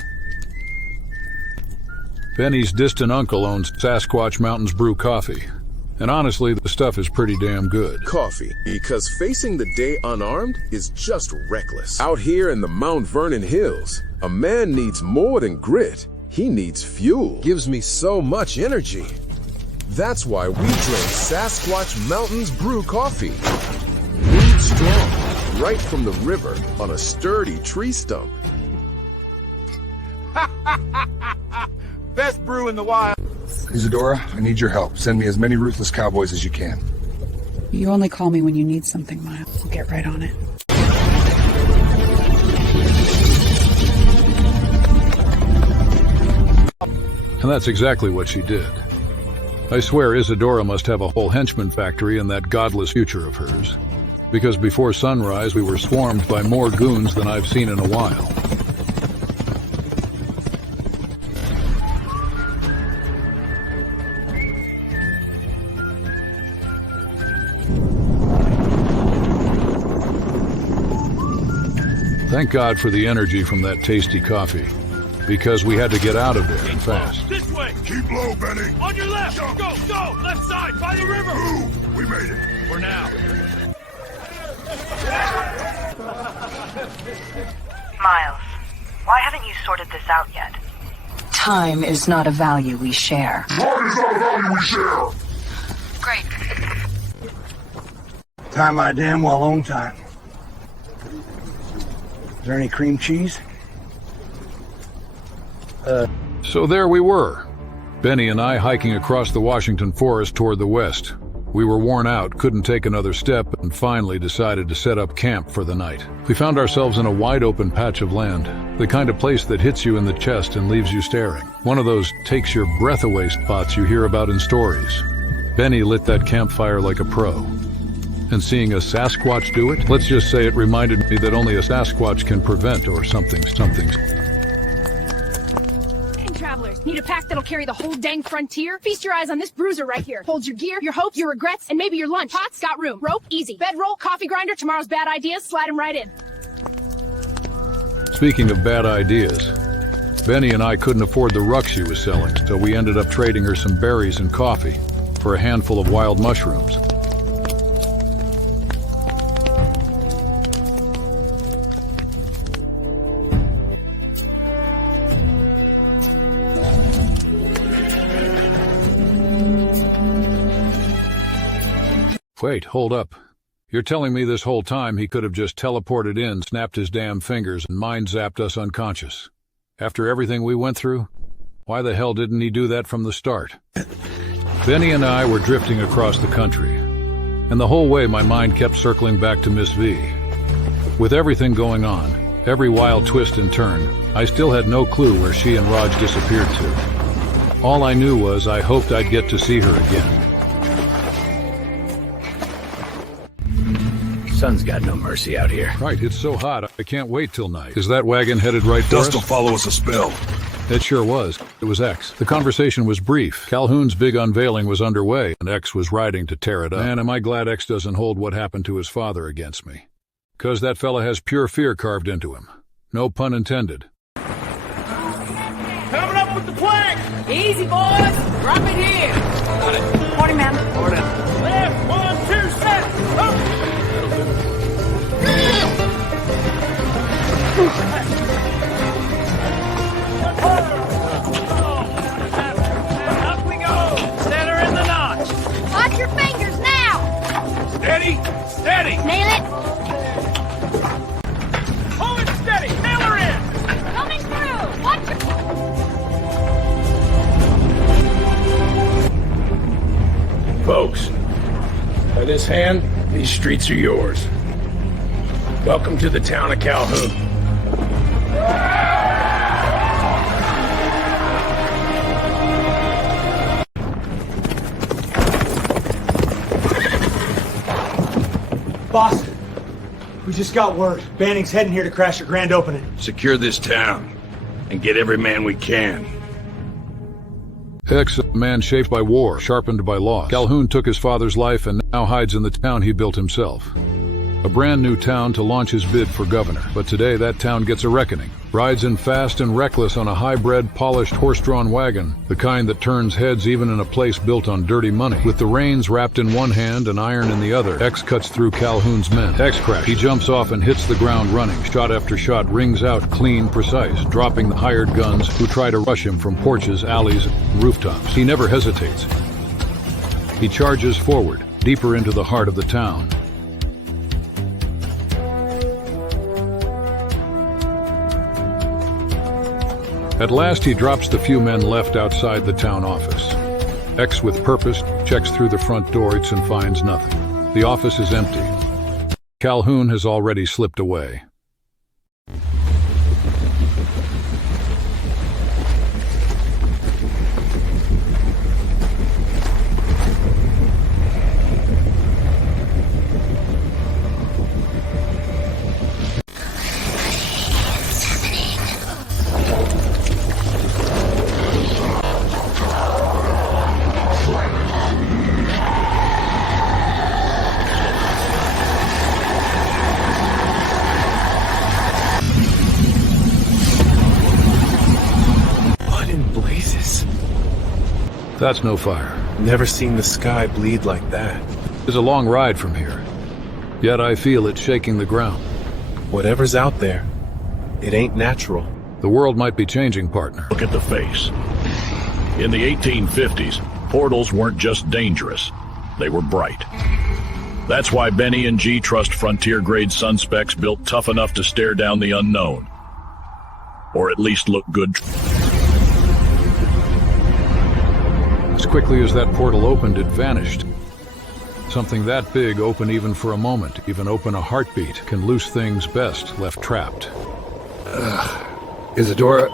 Benny's distant uncle owns Sasquatch Mountains Brew Coffee. And honestly, the stuff is pretty damn good. Coffee, because facing the day unarmed is just reckless. Out here in the Mount Vernon Hills, a man needs more than grit. He needs fuel. Gives me so much energy. That's why we drink Sasquatch Mountains Brew Coffee. Brewed strong, right from the river on a sturdy tree stump. Best brew in the wild. Isadora, I need your help. Send me as many ruthless cowboys as you can. You only call me when you need something, Miles. I'll get right on it. And that's exactly what she did. I swear Isadora must have a whole henchman factory in that godless future of hers. Because before sunrise we were swarmed by more goons than I've seen in a while. Thank God for the energy from that tasty coffee, because we had to get out of there and fast. This way! Keep low, Benny! On your left! Jump. Go, go! Left side, by the river! Move! We made it! For now. Miles, why haven't you sorted this out yet? Time is not a value we share. Time is not a value we share! Great. Time my damn well own time. Is there any cream cheese? So there we were, Benny and I hiking across the Washington forest toward the west. We were worn out, couldn't take another step, and finally decided to set up camp for the night. We found ourselves in a wide-open patch of land, the kind of place that hits you in the chest and leaves you staring. One of those takes-your-breath-away spots you hear about in stories. Benny lit that campfire like a pro. And seeing a Sasquatch do it, let's just say it reminded me that only a Sasquatch can prevent or something. Travelers, need a pack that'll carry the whole dang frontier? Feast your eyes on this bruiser right here. Holds your gear, your hopes, your regrets, and maybe your lunch. Pots, got room. Rope, easy. Bedroll, coffee grinder, tomorrow's bad ideas, slide them right in. Speaking of bad ideas, Benny and I couldn't afford the ruck she was selling, so we ended up trading her some berries and coffee for a handful of wild mushrooms. Wait, hold up. You're telling me this whole time he could have just teleported in, snapped his damn fingers, and mind-zapped us unconscious? After everything we went through? Why the hell didn't he do that from the start? Benny and I were drifting across the country, and the whole way my mind kept circling back to Miss V. With everything going on, every wild twist and turn, I still had no clue where she and Raj disappeared to. All I knew was I hoped I'd get to see her again. Sun's got no mercy out here. Right, it's so hot, I can't wait till night. Is that wagon headed right for us? Dust will follow us a spell. It sure was. It was X. The conversation was brief. Calhoun's big unveiling was underway, and X was riding to tear it up. Man, am I glad X doesn't hold what happened to his father against me. 'Cause that fella has pure fear carved into him. No pun intended. Coming up with the plank! Easy, boys. Drop it here. Got it. Morning, ma'am. Morning. Left, 1, 2, set. Up. Up we go. Center in the notch. Watch your fingers now! Steady, steady. Nail it! Hold it steady. Nail her in. Coming through! Watch your... Folks, by this hand, these streets are yours. Welcome to the town of Calhoun. Boss, we just got word. Banning's heading here to crash a grand opening. Secure this town and get every man we can. X, a man shaped by war, sharpened by loss. Calhoun took his father's life and now hides in the town he built himself. a brand new town to launch his bid for governor. But today that town gets a reckoning. Rides in fast and reckless on a high-bred, polished, horse-drawn wagon, the kind that turns heads even in a place built on dirty money. With the reins wrapped in one hand and iron in the other, X cuts through Calhoun's men. X crash. He jumps off and hits the ground running. Shot after shot rings out clean, precise, dropping the hired guns who try to rush him from porches, alleys, and rooftops. He never hesitates. He charges forward, deeper into the heart of the town. At last he drops the few men left outside the town office. X, with purpose, checks through the front doors and finds nothing. The office is empty. Calhoun has already slipped away. That's no fire. Never seen the sky bleed like that. It's a long ride from here. Yet I feel it shaking the ground. Whatever's out there, it ain't natural. The world might be changing, partner. Look at the face. In the 1850s, portals weren't just dangerous, they were bright. That's why Benny and G trust frontier-grade sun specs built tough enough to stare down the unknown. Or at least look good. As quickly as that portal opened, it vanished. Something that big, open even for a moment, even open a heartbeat, can loose things best left trapped. Isadora,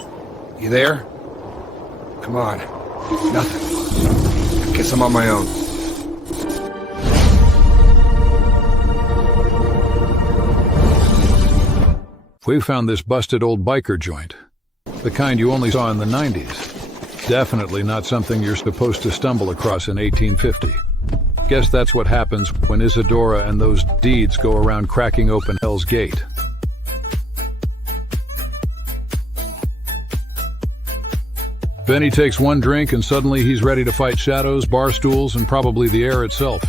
you there? Come on. Nothing. Guess I'm on my own. We found this busted old biker joint. The kind you only saw in the 90s. Definitely not something you're supposed to stumble across in 1850. Guess that's what happens when Isadora and those deeds go around cracking open Hell's Gate. Benny takes one drink and suddenly he's ready to fight shadows, bar stools, and probably the air itself.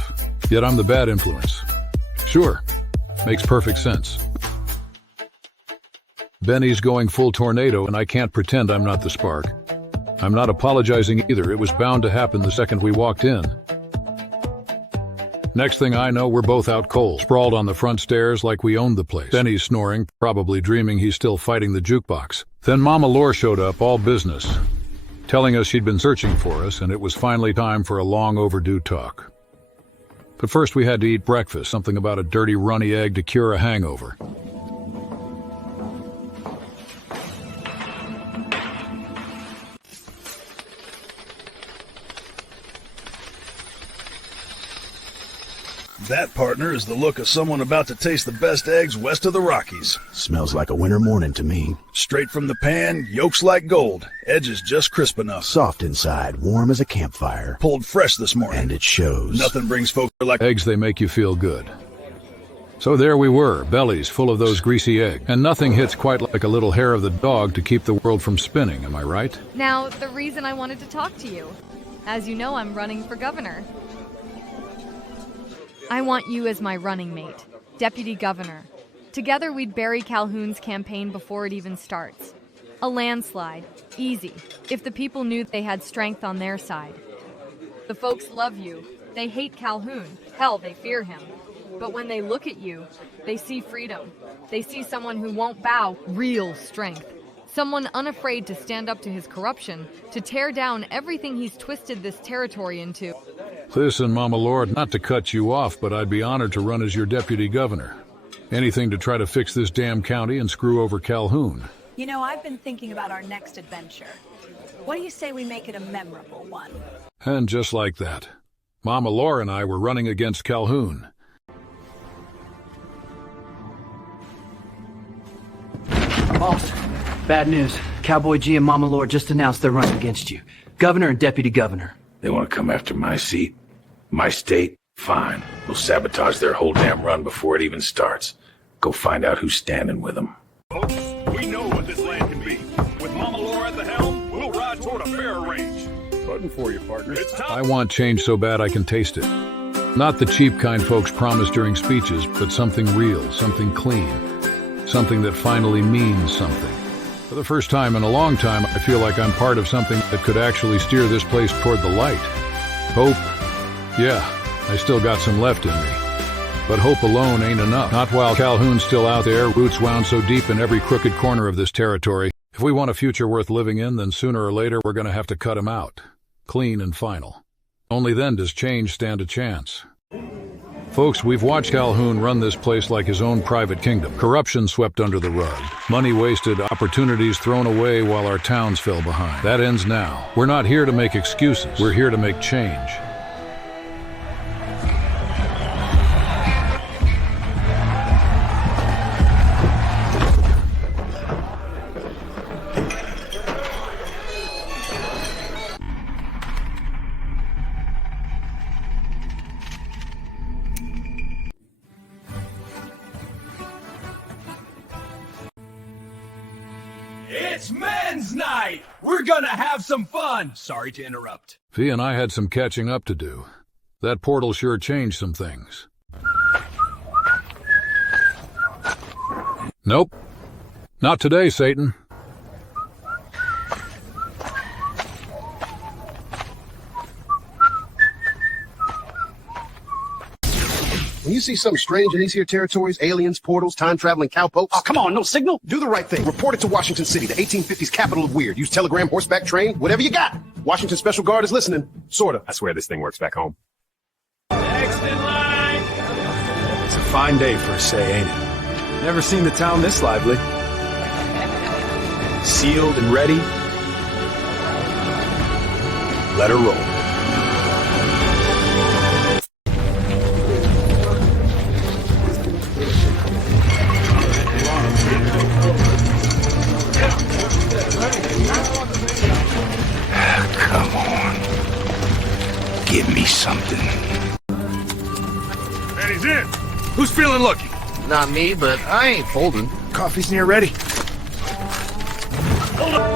Yet I'm the bad influence. Sure, makes perfect sense. Benny's going full tornado and I can't pretend I'm not the spark. I'm not apologizing either, it was bound to happen the second we walked in. Next thing I know, we're both out cold, sprawled on the front stairs like we owned the place. Benny's snoring, probably dreaming he's still fighting the jukebox. Then Mama Lore showed up, all business, telling us she'd been searching for us and it was finally time for a long overdue talk. But first we had to eat breakfast, something about a dirty runny egg to cure a hangover. That, partner, is the look of someone about to taste the best eggs west of the Rockies. Smells like a winter morning to me. Straight from the pan, yolks like gold, edges just crisp enough. Soft inside, warm as a campfire. Pulled fresh this morning. And it shows. Nothing brings folk like eggs, they make you feel good. So there we were, bellies full of those greasy eggs. And nothing hits quite like a little hair of the dog to keep the world from spinning, am I right? Now, the reason I wanted to talk to you. As you know, I'm running for governor. I want you as my running mate, deputy governor. Together we'd bury Calhoun's campaign before it even starts. A landslide, easy, if the people knew they had strength on their side. The folks love you. They hate Calhoun. Hell, they fear him. But when they look at you, they see freedom. They see someone who won't bow, real strength. Someone unafraid to stand up to his corruption, to tear down everything he's twisted this territory into. Listen, Mama Lord, not to cut you off, but I'd be honored to run as your deputy governor. Anything to try to fix this damn county and screw over Calhoun. You know, I've been thinking about our next adventure. What do you say we make it a memorable one? And just like that, Mama Lore and I were running against Calhoun. Boss, bad news. Cowboy G and Mama Lore just announced they're running against you. Governor and deputy governor. They want to come after my seat, my state. Fine. We'll sabotage their whole damn run before it even starts. Go find out who's standing with them. Folks, we know what this land can be. With Mama Laura at the helm, we'll ride toward a fair range. Voting for you, partner. It's time. I want change so bad I can taste it. Not the cheap kind folks promise during speeches, but something real, something clean, something that finally means something. For the first time in a long time, I feel like I'm part of something that could actually steer this place toward the light. Hope? Yeah, I still got some left in me. But hope alone ain't enough. Not while Calhoun's still out there, roots wound so deep in every crooked corner of this territory. If we want a future worth living in, then sooner or later we're gonna have to cut him out. Clean and final. Only then does change stand a chance. Folks, we've watched Calhoun run this place like his own private kingdom. Corruption swept under the rug. Money wasted, opportunities thrown away while our towns fell behind. That ends now. We're not here to make excuses. We're here to make change. It's men's night! We're gonna have some fun! Sorry to interrupt. V and I had some catching up to do. That portal sure changed some things. Nope. Not today, Satan. When you see something strange in these here territories, aliens, portals, time-traveling cowpokes... Oh, come on, no signal? Do the right thing. Report it to Washington City, the 1850s capital of weird. Use telegram, horseback, train, whatever you got. Washington Special Guard is listening. Sorta. I swear this thing works back home. Next in line! It's a fine day for a say, ain't it? Never seen the town this lively. Sealed and ready. Let her roll. Come on. Give me something. And he's in. Who's feeling lucky? Not me, but I ain't folding. Coffee's near ready. Hold up!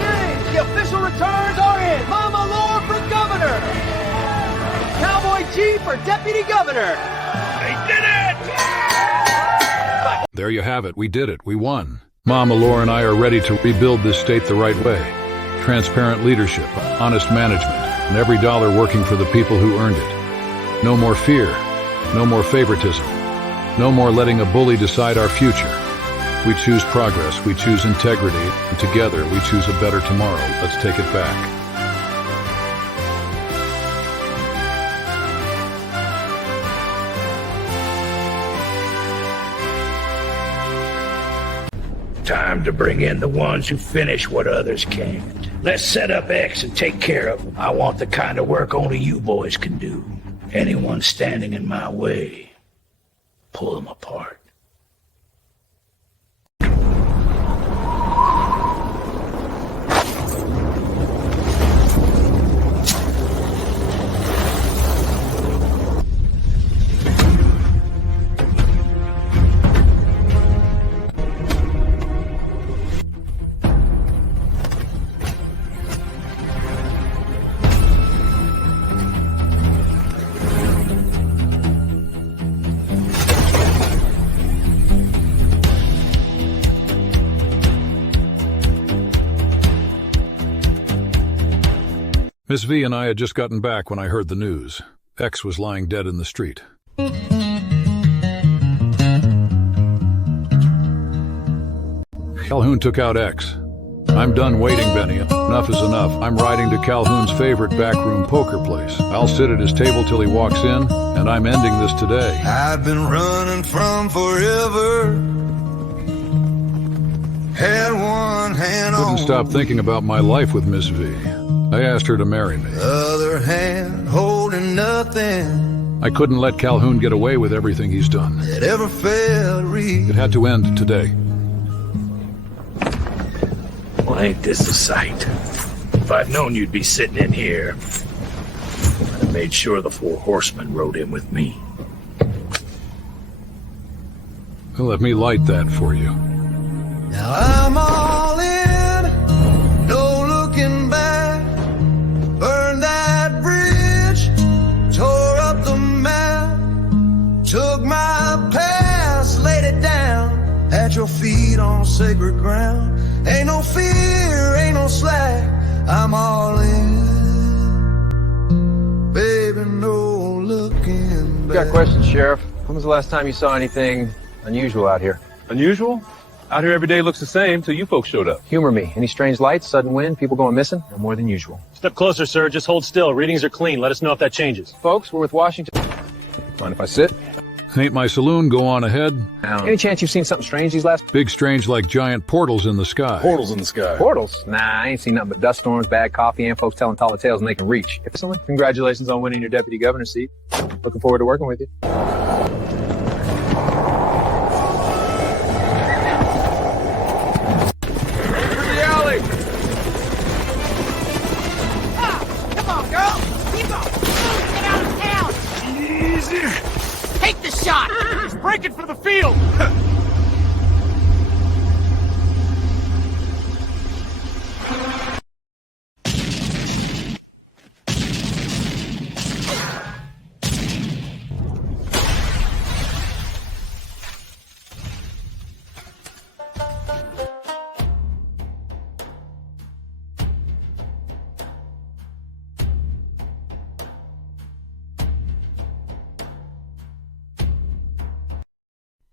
Yay! The official returns are in! Mama Laura for governor! Cowboy G for deputy governor! They did it! There you have it. We did it. We won. Mama Laura and I are ready to rebuild this state the right way. Transparent leadership, honest management, and every dollar working for the people who earned it. No more fear. No more favoritism. No more letting a bully decide our future. We choose progress. We choose integrity. And together we choose a better tomorrow. Let's take it back. Time to bring in the ones who finish what others can't. Let's set up X and take care of them. I want the kind of work only you boys can do. Anyone standing in my way, pull them apart. Miss V and I had just gotten back when I heard the news. X was lying dead in the street. Calhoun took out X. I'm done waiting, Benny. Enough is enough. I'm riding to Calhoun's favorite backroom poker place. I'll sit at his table till he walks in, and I'm ending this today. I've been running from forever. Had one hand Couldn't on stop thinking about my life with Miss V. I asked her to marry me. other hand, holding nothing I couldn't let Calhoun get away with everything he's done. that ever felt real. It had to end today. Well, ain't this a sight? If I'd known you'd be sitting in here. made sure the 4 horsemen rode in with me. Well, let me light that for you. Now I'm all in, no looking back. Burned that bridge, tore up the map, took my past, laid it down at your feet on sacred ground. Ain't no fear, ain't no slack, I'm all in, baby, no looking back. Got questions, Sheriff. When was the last time you saw anything unusual out here? Unusual? Out here every day looks the same till you folks showed up. Humor me. Any strange lights, sudden wind, people going missing? No more than usual. Step closer, sir. Just hold still. Readings are clean. Let us know if that changes. Folks, we're with Washington. Mind if I sit? Ain't my saloon, go on ahead. Any chance you've seen something strange these last... Big strange like giant portals in the sky. Portals in the sky. Portals? Nah, I ain't seen nothing but dust storms, bad coffee, and folks telling taller tales than they can reach. Congratulations on winning your deputy governor seat. Looking forward to working with you. Take the shot! He's breaking for the field!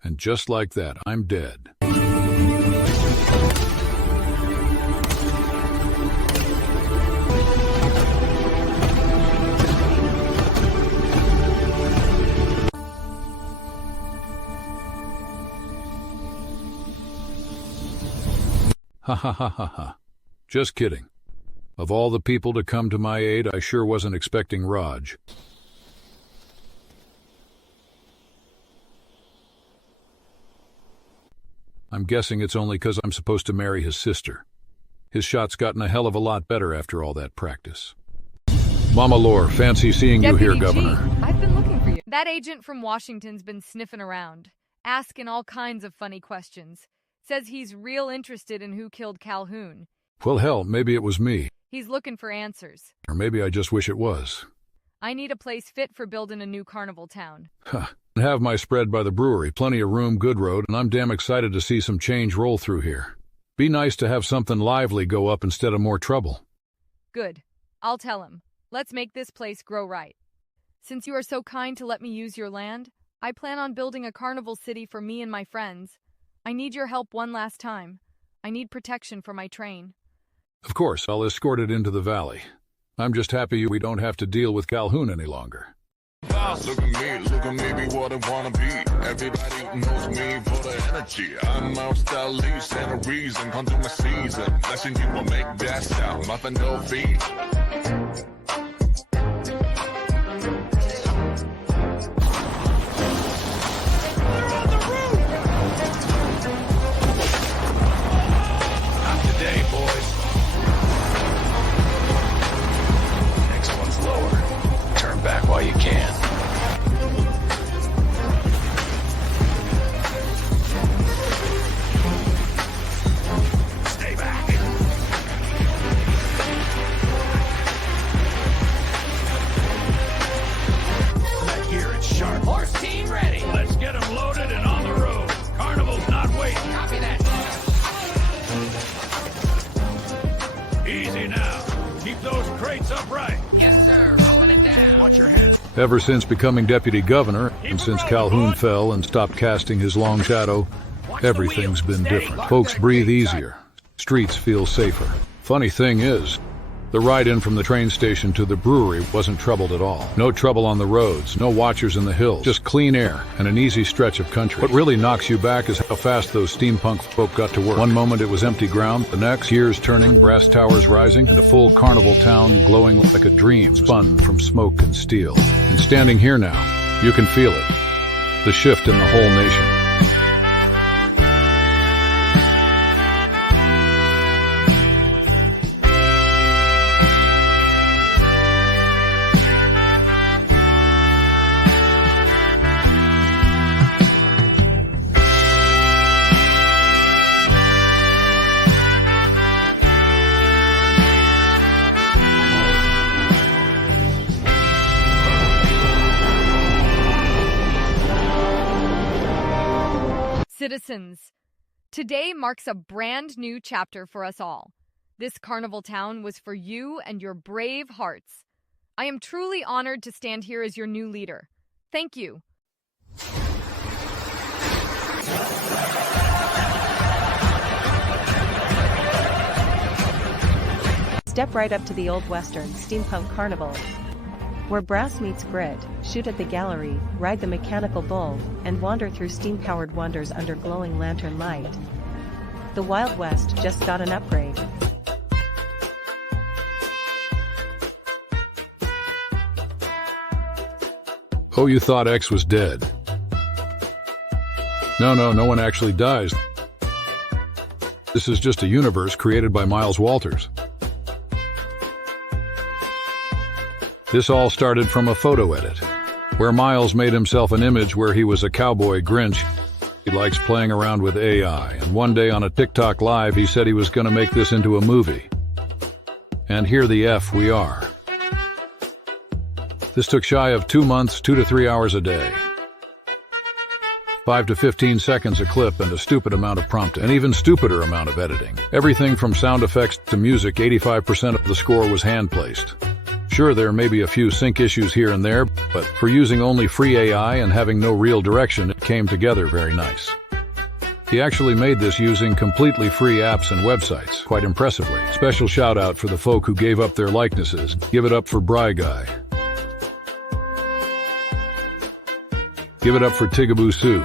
And just like that, I'm dead. Ha ha ha ha ha. Just kidding. Of all the people to come to my aid, I sure wasn't expecting Raj. I'm guessing it's only 'cause I'm supposed to marry his sister. His shot's gotten a hell of a lot better after all that practice. Mama Lore, fancy seeing you here, Governor. I've been looking for you. That agent from Washington's been sniffing around, asking all kinds of funny questions. Says he's real interested in who killed Calhoun. Well, hell, maybe it was me. He's looking for answers. Or maybe I just wish it was. I need a place fit for building a new carnival town. Huh. Have my spread by the brewery, plenty of room, good road, and I'm damn excited to see some change roll through here. Be nice to have something lively go up instead of more trouble. Good. I'll tell him. Let's make this place grow right. Since you are so kind to let me use your land, I plan on building a carnival city for me and my friends. I need your help one last time. I need protection for my train. Of course, I'll escort it into the valley. I'm just happy we don't have to deal with Calhoun any longer. Look at me, be what I wanna be. Everybody knows me for the energy. I'm out stylish and a reason, come to my season. Blessing you will make that sound, muffin no feet. Not today, boys. Next one's lower. Turn back while you can. Stay back. That gear is sharp. Horse team ready! Let's get them loaded and on the road. Carnival's not waiting. Copy that. Easy now. Keep those crates upright. Yes, sir. Rolling it down. Watch your hands. Ever since becoming deputy governor, and since Calhoun fell and stopped casting his long shadow, everything's been different. Folks breathe easier. Streets feel safer. Funny thing is, the ride-in from the train station to the brewery wasn't troubled at all. No trouble on the roads, no watchers in the hills, just clean air and an easy stretch of country. What really knocks you back is how fast those steampunk folk got to work. One moment it was empty ground, the next, gears turning, brass towers rising, and a full carnival town glowing like a dream spun from smoke and steel. And standing here now, you can feel it. The shift in the whole nation. Citizens, today marks a brand new chapter for us all. This carnival town was for you and your brave hearts. I am truly honored to stand here as your new leader. Thank you. Step right up to the old Western steampunk carnival, where brass meets grit, shoot at the gallery, ride the mechanical bull, and wander through steam-powered wonders under glowing lantern light. The Wild West just got an upgrade. Oh, you thought X was dead. No one actually dies. This is just a universe created by Miles Walters. This all started from a photo edit, where Miles made himself an image where he was a cowboy Grinch. He likes playing around with AI, and one day on a TikTok live he said he was going to make this into a movie. And here the F we are. This took shy of 2 months, 2 to 3 hours a day. 5 to 15 seconds a clip and a stupid amount of prompting, an even stupider amount of editing. Everything from sound effects to music, 85% of the score was hand-placed. Sure, there may be a few sync issues here and there, but for using only free AI and having no real direction, it came together very nice. He actually made this using completely free apps and websites, quite impressively. Special shout out for the folk who gave up their likenesses. Give it up for Bry Guy. Give it up for Tigaboo Sue.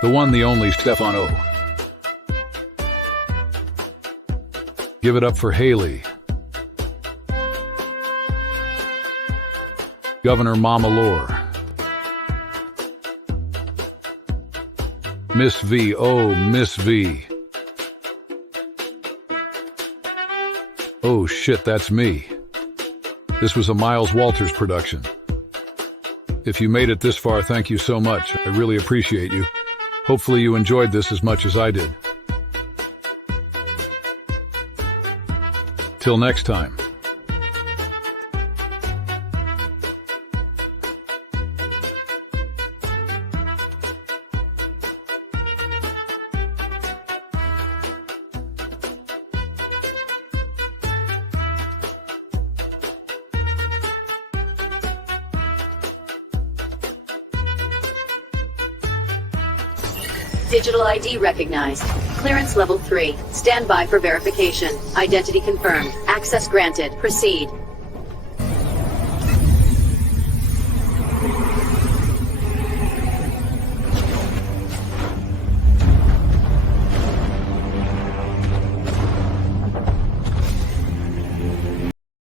The one, the only Stefano. Give it up for Haley. Governor Mama Lore. Miss V, oh Miss V. Oh shit, that's me. This was a Miles Walters production. If you made it this far, thank you so much. I really appreciate you. Hopefully you enjoyed this as much as I did. Till next time. Digital ID recognized. Clearance level 3. Stand by for verification. Identity confirmed. Access granted. Proceed.